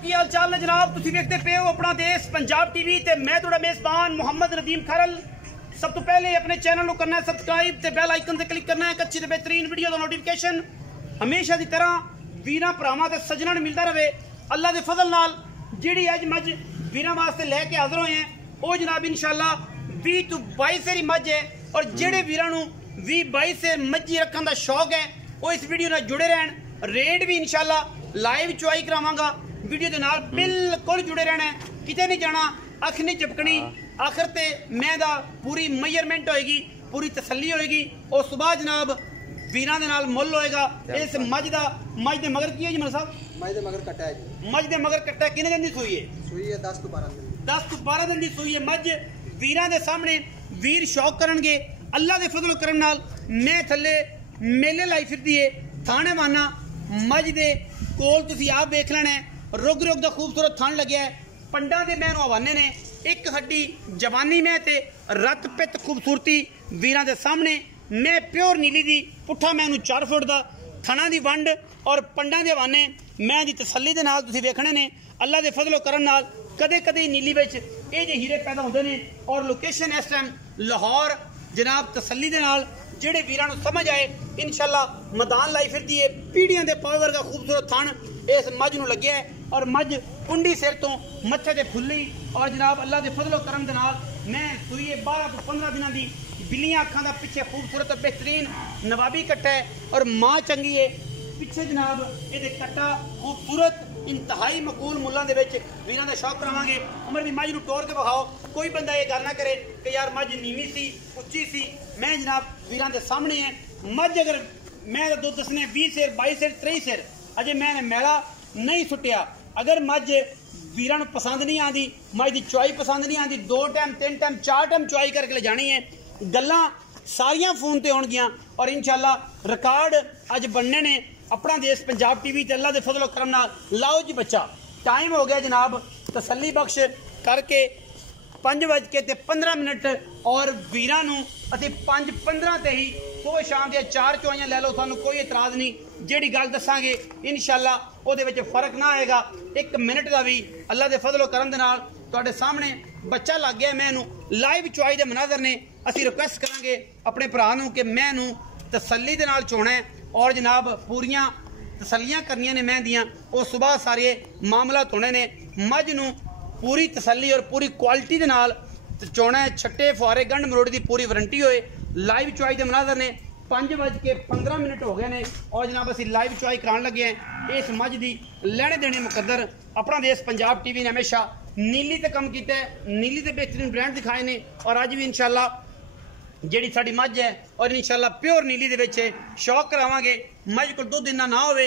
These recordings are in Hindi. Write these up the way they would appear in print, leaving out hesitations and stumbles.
की हाल चाल ने जनाब, तुसीं देखते पे हो अपना देश पंजाब टीवी ते मैं तुहाडा मेजबान मोहम्मद नदीम खरल। सब तो पहले अपने चैनल को करना है सब्सक्राइब ते बेल आइकन ते क्लिक करना है एक अच्छी ते बेहतरीन वीडियो का नोटिफिकेशन हमेशा की तरह वीरां भरावां ते सज्जनां नूं मिलता रहे। अल्लाह के फजल नाल जिहड़ी अज मझ वीरां वास्ते लैके हाजिर होए हैं वो जनाब इंशाअल्लाह 20 तो 22 सेरी मझ है। और जिहड़े वीरां नूं 20-22 से मझी रखने का शौक है वो इस वीडियो नाल जुड़े रहन। रेट भी इंशाअल्लाह लाइव चुआई करावांगा, वीडियो के नाल बिल्कुल जुड़े रहना है, किते नहीं जाना, अख नहीं झपकनी। आखिर ते मैं दा पूरी मेजरमेंट होएगी, पूरी तसल्ली होएगी और सुबह जनाब वीरां दे नाल मुल होएगा। इस मझ दे मगर की है जी मेरे साहब? मझ दे मगर कट्टा है जी। मझ दे मगर कट्टा कितने दिन दी सूई है? सूई है 10 तो 12 दिन। 10 तो 12 दिन दी सूई है मझ। वीरां दे सामने वीर शौक करनगे अल्लाह दे फजल करम नाल। मैं थल्ले मेले लाई फिरदी है थाने वाना मझ दे कोल, तुसी आप देख लेना है। रुग रुग दा खूबसूरत थान लग्या है। पंडा दे मैनू हवाने ने एक हड्डी जवानी में ते रत पित खूबसूरती वीरां दे सामने। मैं प्योर नीली दी पुट्ठा मैनू 4 फुट दा थना दी वंड और पंडा दे हवाने मैं दी तसल्ली दे नाल तुसी वेखणे ने। अल्लाह दे फजलो करम नाल कदे कदे नीली विच ये जे हीरे पैदा होंदे ने। और लोकेशन इस टाइम लाहौर जनाब तसल्ली दे नाल जेड़े वीरां नूं समझ आए इंशाअल्लाह मैदान लाई फिरदी है। पीढ़ियां दे पावर का खूबसूरत थान इस मझ नूं लग्या है और मझ कुंडी सिर तो मत्थे ते फुल्ली और जनाब अल्लाह दे फजलो करम दे नाल मैं सूई 12 तो 15 दिनां दी बिल्लियां अखां दा पिछे खूबसूरत बेहतरीन नवाबी कट्टा है और मां चंगी है पिछे जनाब ये कट्टा खूबसूरत इंतहाई मकूल मुल्लां दे विच वीरां दा शौक करावांगे। उमर दी मझ नूं टोर के विखाओ, कोई बंदा ये गल ना करे कि यार मझ नीवी सी उच्ची सी। मैं जनाब वीरां दे सामने है मझ। अगर मैं दुध दसने 20 सेर 22 सेर 23 सेर अजे मैंने मैला नहीं सुटिया। अगर मझ वीरां नूं पसंद नहीं आती, मझ दी चुआई पसंद नहीं आती, 2 टाइम 3 टाइम 4 टाइम चुआई करके ले जानी है। गल्लां सारियां फोन ते होणगियां और इंशाअल्लाह रिकॉर्ड अज बनने ने अपना देश पंजाब टीवी ते अल्लाह दे फजलो करम नाल। लाओ जी बच्चा, टाइम हो गया जनाब तसल्ली बख्श करके 5:15 और वीरां नूं असीं 5:15 ते ही सुबह शाम दी 4 चुआइयां लै लो, सानूं कोई इतराज़ नहीं। जिहड़ी गल दसांगे इंशाअल्लाह ओहदे विच फर्क ना आएगा 1 मिनट का भी। अल्लाह दे फजलो करम दे नाल तुहाडे सामने बच्चा लग गया। मैनू लाइव चुआई दे मनाजर ने असीं रिक्वेस्ट करांगे अपने भरा नूं कि मैनू तसल्ली दे नाल चोना है और जनाब पूरियां तसल्लियां करनियां ने मैं दियां। वो सुबह सारे मामला होने ने मझ नूं पूरी तसल्ली और पूरी क्वालिटी दे नाल चोना है। छट्टे फुआरे गंढ मरोड़ी की पूरी वारंटी होए। लाइव चुआई के मनाजर ने 5:15 हो गए ने और जनाब असीं लाइव चुआई कराने लगे हैं। इस मझ की लैने देने मुकद्दर अपना देश पंजाब टीवी ने हमेशा नीली ते कम किया है, नीली ते बेहतरीन ब्रांड दिखाए ने और अज भी इंशाअल्लाह जिहड़ी साडी मझ है और इंशाअल्लाह प्योर नीली दे विच शौक करावांगे। मझ कोल दुध इन्ना ना होवे,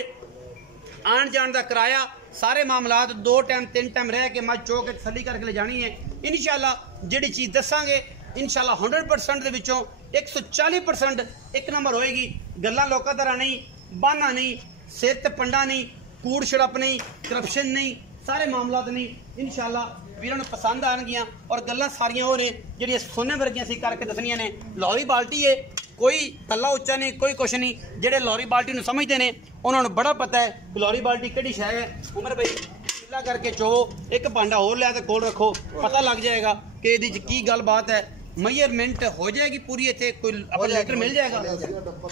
आन जान का किराया सारे मामलात 2 टाइम 3 टाइम रह के मझ चो के तसल्ली करके ले जानी है। इंशाअल्लाह जिहड़ी चीज़ दसांगे इंशाअल्लाह 100% दे विचों 140% एक नंबर होएगी। गल्लां लोकां तरह नहीं, बहाना नहीं, सिर ते पंडा नहीं, कूड़ छड़प नहीं, करप्शन नहीं, सारे मामलात नहीं। इंशाअल्लाह वीरां नूं पसंद आएगियां और गल्लां सारियां हो ने जिहड़ियां सोने वर्गियां सी करके दसनियां ने। लाहौरी बाल्टी है, कोई तला उच्चा नहीं, कोई कुछ नहीं। जिहड़े लाहौरी बाल्टी नूं समझदे ने उन्होंने बड़ा पता है कि लाहौरी बाल्टी किहड़ी शै है। उमर भाई चिल्ला करके चो एक भांडा होर लिया तो कोल रखो, पता लग जाएगा कि इहदी च की गल बात है। मेजरमेंट हो जाएगी पूरी, इत्थे कोई अपना लीटर मिल जाएगा।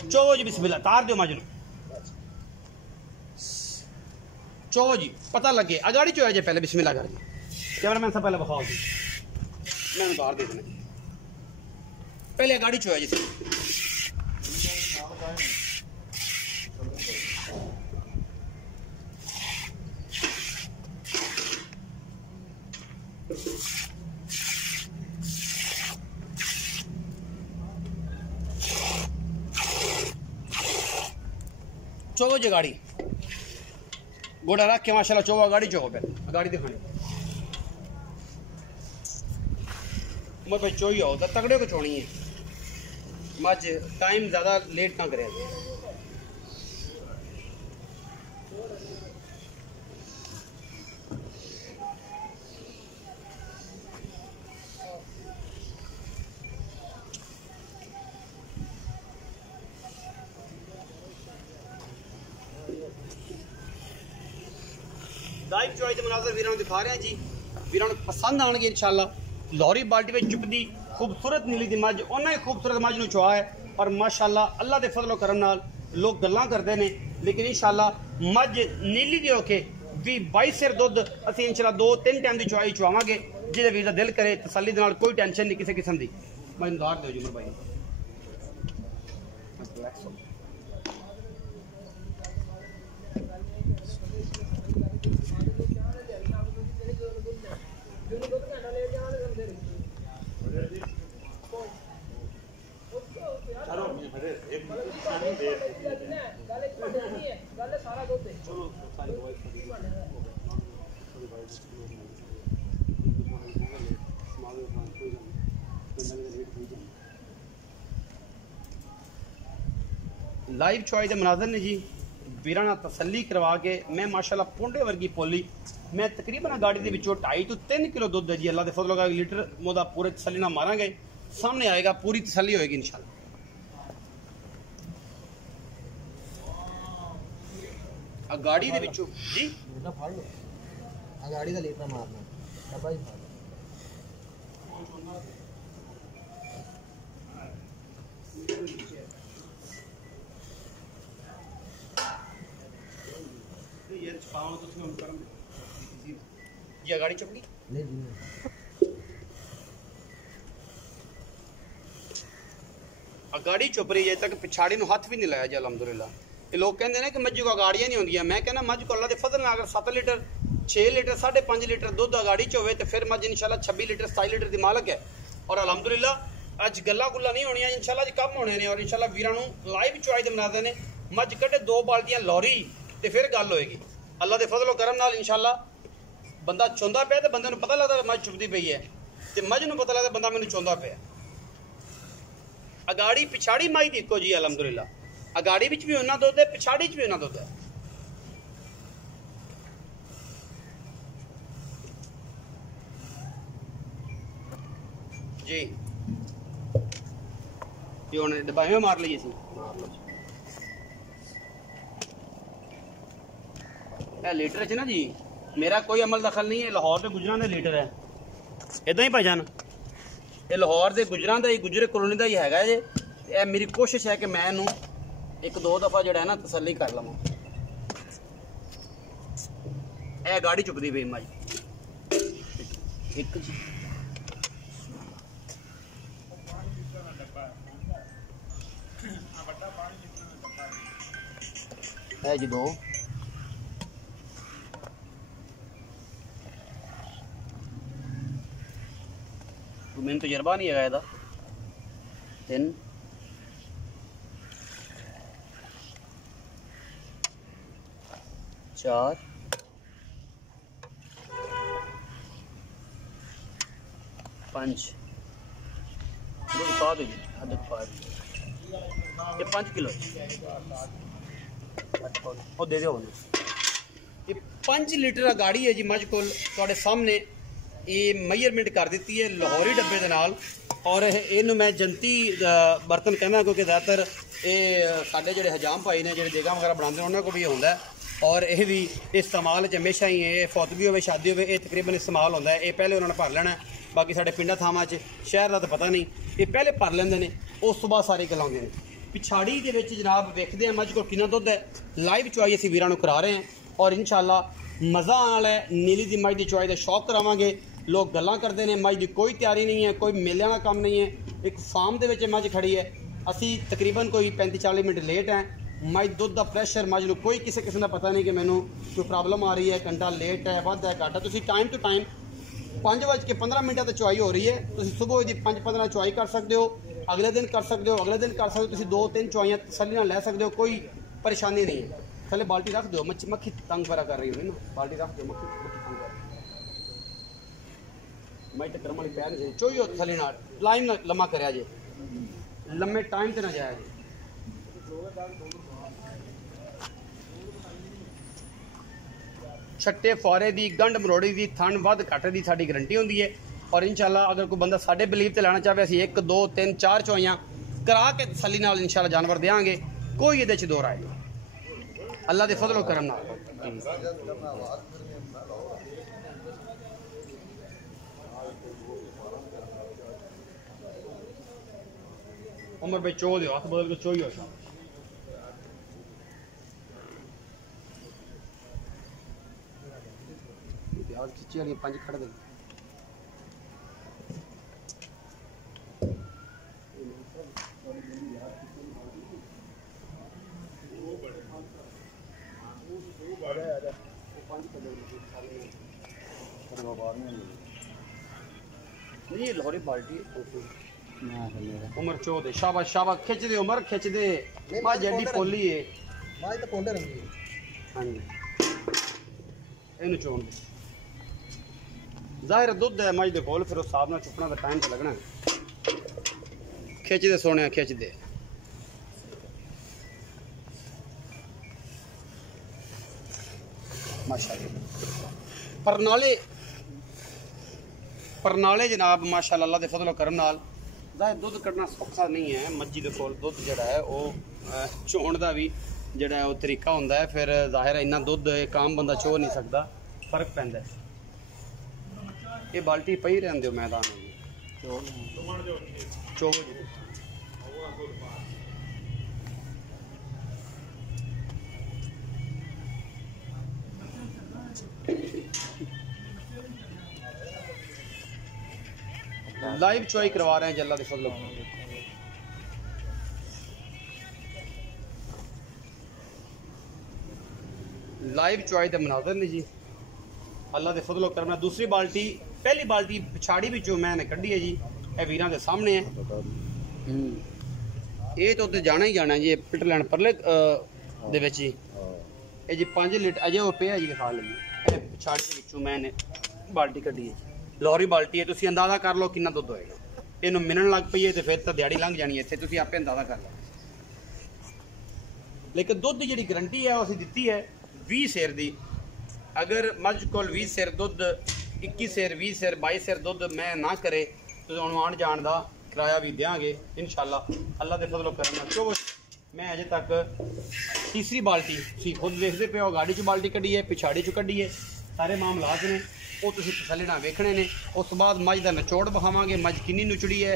चो जी बिस्मिल्लाह तार दो मझ नूं, चो जी पता लगे अगाड़ी चो है जे पहले बिस्मिल्लाह कर जी। कैमरामैन साहब पहले बखाओ जी, मैंने बाहर दे देना पहले अगाड़ी चो है जी। चो जी गाड़ी गोड़ा रख के माशाल्लाह चो गाड़ी चो पे गाड़ी दिखाने मैं भाई चो ही आओ तगड़े को चोनी है मझ। टाइम ज़्यादा लेट ना करे। लाइव चॉइस के मनाजर वीरों दिखा रहे हैं जी, वीरों पसंद आएंगे इंशाल्लाह। लाहौरी बाल्टी में चुपदी खूबसूरत नीली दी मझ, उन्हें खूबसूरत मझ चुआ है और माशाल्लाह अल्लाह के फजलो करम नाल लोग गल्लां करते हैं, लेकिन इंशाल्लाह मझ नीली दी होके भी 22 सिर दुध असीं इंशाल्लाह 2-3 टाइम की चुआई चुआवांगे। जिहदे वीर दा दिल करे तसल्ली दे नाल, कोई टेंशन नहीं किसी किस्म की। मैं दार दो जुमर भाई लाइव चॉइस के मनाजर ने जी वीरां नाल तसल्ली करवा के मैं माशाल्लाह पोंडे वर्गी पोली मैं तकरीबन गाड़ी के 2.5 to 3 किलो दुध है जी अल्लाह के फजल का लीटर मोदा पूरे तसल्ली नाल मारांगे, सामने आएगा, पूरी तसल्ली होएगी इंशाल्लाह। गाड़ी दे विचों जी फाड़ लो गाड़ी का लीटर मारना डब्बा ही फाड़ लो। ये गाड़ी चुप गई नहीं जी गाड़ी चुप रही है तक पिछाड़ी नु हाथ भी नहीं लाया जी अलहमदुलिल्लाह। ये लोग कहते हैं ना कि मज्जू का गाड़ियां नहीं होंगी, मैं कहना मज्ज को अल्लाह के फजल नाल अगर 7 लीटर 6 लीटर 5.5 लीटर दुध गाड़ी च होवे तो फिर मज्ज इंशाल्लाह 26 लीटर 27 लीटर की मालक है। और अलहमदुलिल्लाह अज गल्ला गुल्ला नहीं होनी इंशाल्लाह जी, कम होने ने और इंशाल्लाह वीरां नूं लाइव चुआई दे मनादे ने मज्ज कड्डे 2 बाल्टियां लौरी तो फिर गल होएगी अल्लाह के फजलो करम नाल इंशाल्लाह। बंदा चौंदा पे तो बंदे नूं पता लगता मझ चुपदी पई है तो मझ नूं पता लगता बंदा मैनूं चौंदा पे। अगाड़ी पिछाड़ी माई दी इको जी अलहमदुलिल्लाह, अगाड़ी विच भी उन्ना दुध है पिछाड़ी च भी उन्ना दुध है जी। ये हुण डब्बा मार लईए सी लीटर च ना जी मेरा कोई अमल दखल नहीं है, लाहौर के गुजरां दे लीटर है इदां ही भाईजान, ये लाहौर के गुजरां दा ही गुजरे कॉलोनी का ही हैगा जे। ये मेरी कोशिश है कि मैं इनू 1-2 दफा जो है ना तसल्ली कर लवां। ए गाड़ी चुकदी पई माई एक जी है जी 2 मैंने तजर्बा नहीं है 3 4 5 ये 5 किलो और दे दो। ये 5 लीटर गाड़ी है जी मझ को थोड़े सामने ये मेजरमेंट कर दी है लाहौरी डब्बे के नाल। और इनू मैं जनती बर्तन कहना क्योंकि ज़्यादातर ये साढ़े जो हजाम भाई ने जो देगा वगैरह बनाते हैं उन्होंने को भी होंदा है और यह भी इस्तेमाल हमेशा ही है, फौत भी हो शादी हो तकरीबन इस्तेमाल होंदा है। ये पहले उन्होंने भर लेना, बाकी साढ़े पिंडा थावां शहर का तो पता नहीं, ये पहले भर लेंदे ने उस तो बाद सारे गलाउंदे ने। पिछाड़ी के विच जनाब वेखदे हैं मझ को कितना दुध है, लाइव चुआई असीं वीरां नूं करा रहे हैं और इंशाअल्लाह मज़ा आने वाला है। नीली दी मझ दी चुआई का शौक करावांगे, लोग गल्लां करते हैं, मझ की कोई तैयारी नहीं है, कोई मेलिਆਂ का काम नहीं है। एक फार्म के विच मझ खड़ी है, असी तकरीबन कोई 35-40 मिनट लेट हैं। मझ दुध का प्रैशर मझ नूं कोई किसी किस्म का पता नहीं कि मैनू कोई प्रॉब्लम आ रही है, घंटा लेट है वध है घट है। तुसीं टाइम टू टाइम 5:15 तो चुआई हो रही है, तुसीं सुबह की 5:15 चुआई कर सकते हो, अगले दिन कर सकते हो, अगले दिन कर सकते हो, तुसीं 2-3 चुआइयां तसल्ली नाल लै सकते हो, कोई परेशानी नहीं है। थले बाल्टी रख दो, मक्खी तंग वगैरह कर रही होगी ना, बाल्टी रख दो, मक्खी तंग कर मैं तो क्रम वाली पैर नहीं चोई थले नाल लाइन लम्मा करया जे, लम्मे टाइम ते ना जाया जे। छट्टे फौरे दी गंढ मरोड़ी दी थन वध घट दी साडी गारंटी होंदी है और इंशाल्लाह अगर कोई बंदा साडे बिलीव ते लेना चाहे असीं 1 2 3 4 चुआइयां करा के तसल्ली नाल इंशाल्लाह जानवर देंगे, कोई इहदे च दो राय नहीं, अल्लाह दे फजल करम नाल। उमर भाई चो दो हाथ बदल के चो ही हो खिची वाली 5 खड़ दे ये लाहौरी बाल्टी उमर चो दे शाबाश शाबाश खिंच दे उमर खिंच दे मां जड़ी पोली है मां तो पौंडर रंगी है हां जी इनु चोन जाहिर दुध है मज दे कोल फिर उस हिसाब नाल चुपना दा टाइम तो लगना खिंच दे सोने खिंच दे माशाअल्लाह परनाले जनाब माशाअल्लाह अल्लाह दे फजल करम नाल जाहिर दुध कढ़ना सौखा नहीं है मज्जी दे कोल दुध जिहड़ा है वो चोण दा भी जिहड़ा है वो तरीका हुंदा है फिर जाहिर है इन्ना दुध एक आम बंदा चो नहीं सकदा फर्क पैंदा है ये बाल्टी पई रहंदे हो मैदान में चो लाइव चॉई करवा रहे हैं जल्ला दे फजल लाइव चॉई दे मनाजर ने जी अल्लाह दे फजल करम दूसरी बाल्टी पहली बाल्टी पिछाड़ी भी जो मैंने कढ़ी है जी ए वीरां दे सामने है ये तो जाना ही जाना जी पिट लैंड परले दे विच जी ये जी 5 लीटर अजे वो पे जी खा लगी पिछाड़ी दे विचों मैंने बाल्टी कढ़ी है लाहौरी बाल्टी है तुसी अंदाजा कर लो कितना दुध होएगा इनू मिलण लग पई है तो फिर तो दिहाड़ी लंघ जानी है इत्थे तुसी आपे अंदाजा कर लो लेकिन दुध की जिहड़ी गारंटी है असीं दित्ती है 20 सेर दी अगर मझ कोल 20 सेर दुध 21 सेर 20 सेर 22 सेर दुध मैं ना करे तो आण जाण दा किराया भी देंगे इंशाअल्लाह अल्लाह दे फजल करम नाल चो मैं अजे तक तीसरी बाल्टी तुसीं खुद देखदे पे हो गाड़ी च बाल्टी कढ़ी है पिछाड़ी च कढ़ी है सारे मामलात ने वो तुसीं तसल्ली नाल वेखणे ने उस बाद मझ दा निचोड़ बखावांगे मझ किन्नी नुचड़ी है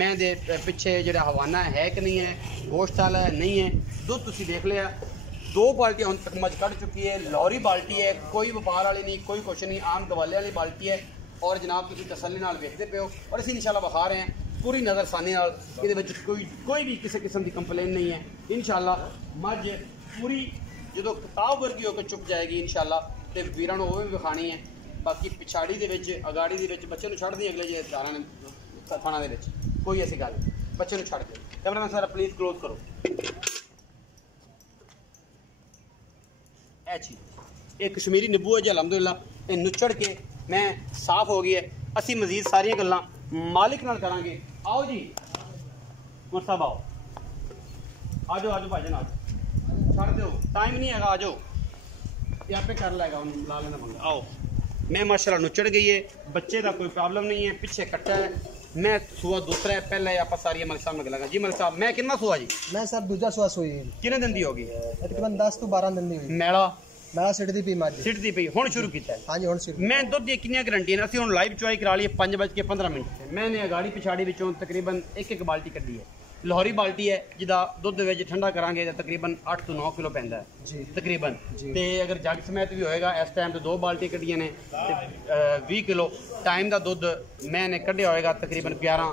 मैं दे पिछे जिहड़ा हवाना है कि नहीं है गोश्त वाला है नहीं है दुध तुसीं देख लिया 2 बाल्टियां हुण तक मझ कढ़ चुकी है लाहौरी बाल्टी है कोई व्यापार वाली नहीं कोई कुछ नहीं आम गवाले वाली बाल्टी है और जनाब तुसीं तसल्ली नाल वेखदे पे हो और असीं इंशाअल्लाह बखा रहे हैं पूरी नज़रसानी नाल इहदे विच कोई भी किसी किस्म की कंप्लेन नहीं है इंशाअल्लाह मझ पूरी जो किताब वर्गी होकर चुप जाएगी इंशाअल्लाह ते वीरां नूं ओह भी विखाणी है बाकी पिछाड़ी दे विच अगाड़ी दे विच बच्चे नूं छड्ड दी अगले जे दारां ने थाना दे विच कोई ऐसी गल बच्चे नूं छड्ड दे कैमरामैन सर प्लीज क्लोज करो ए चीज ये कश्मीरी नींबू है जी अलहमदुलिल्लाह ये नुचड़ के मैं साफ हो गई है असीं मजीद सारियां गल्लां मालिक नाल करांगे आओ जी मुर साहब आओ आ जाओ भाईजान आ जाओ छड़ दो टाइम नहीं है आ जाओ ये आपे कर लेगा ला लेना पंगा आओ मैं माशाल्लाह नुचड़ गई है बच्चे का कोई प्रॉब्लम नहीं है पीछे कट्टा है मैं सुआ दूसरा है पहले आप सारी मलिक साहब में लगा जी मलिक साहब मैं कितना सुआ जी मैं सर दूजा सुआ सोई कितने दिन दी होगी तकरीबन 10 तो 12 दिन दी हुई मैला सिटदी पई माजी सिटदी पई हुण शुरू कीता है हां जी हुण शुरू मैं दुध दी कितनी गारंटी है असि हुण लाइव चॉई करा ली 5:15 से मैंने गाड़ी पिछाड़ी विचों तकरीबन एक बाल्टी कड्डी है लाहौरी बाल्टी है जिदा दुध विच ठंडा करांगे तो तकरीबन 8 तो 9 किलो पैंदा है जी तकरीबन ते अगर जग समेत भी होएगा इस टाइम तो 2 बाल्टी कड्डियां ने 20 किलो टाइम दा दुध मैंने कड्ढिया होएगा तकरीबन 11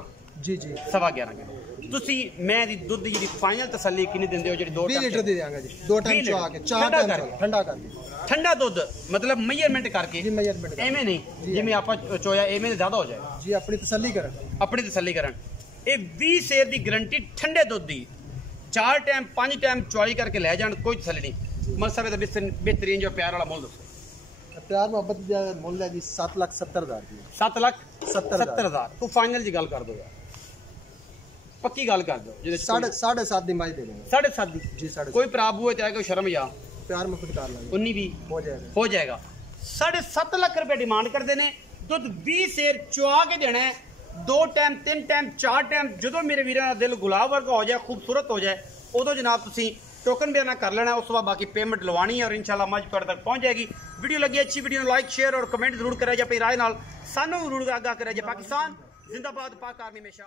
जी 11.25 किलो तुसी मैं दी दुध दी फाइनल तसल्ली कितनी दिंदे हो जेडी 2 लीटर दे देंगे जी 2 टाइम चो आके 4 टाइम ठंडा करके ठंडा दुध मतलब मेजरमेंट करके जी मेजरमेंट एवें नहीं जिवें आपा चोया एवें ज्यादा हो जाए जी अपनी तसल्ली करन ये 20 सेर की गारंटी ठंडे दुध की 4 टाइम 5 टाइम चॉई करके ले जान कोई तसल्ली नहीं मल साहब बेहतरीन जो प्यार वाला मोल दसो प्यार मोहब्बत दा मोल है जी 7,70,000 दी 7,70,000 तू फाइनल जी गल कर दो यार पक्की गल कर दो 7.5 दी माई दे देंगे 7.5 दी जी कोई प्राब हुए तो कोई शर्म या प्यार मोहब्बत कर लांगे 19 भी हो जाएगा 7.5 लाख रुपए डिमांड करते हैं दुध 20 सेर चुआ के देना है 2 टाइम 3 टाइम 4 टाइम जो मेरे वीर का दिल गुलाब वर्गा हो जाए खूबसूरत हो जाए उदो जनाब तुसी टोकन बयाना कर लेना उस बाद बाकी पेमेंट लवानी है और इंशाल्लाह मज तुहाडे तक पहुंच जाएगी वीडियो लगी अच्छी वीडियो लाइक शेयर और कमेंट जरूर करें अपनी राय नाल सानू जरूर आगाह करें पाकिस्तान जिंदाबाद पाक आर्मी हमेशा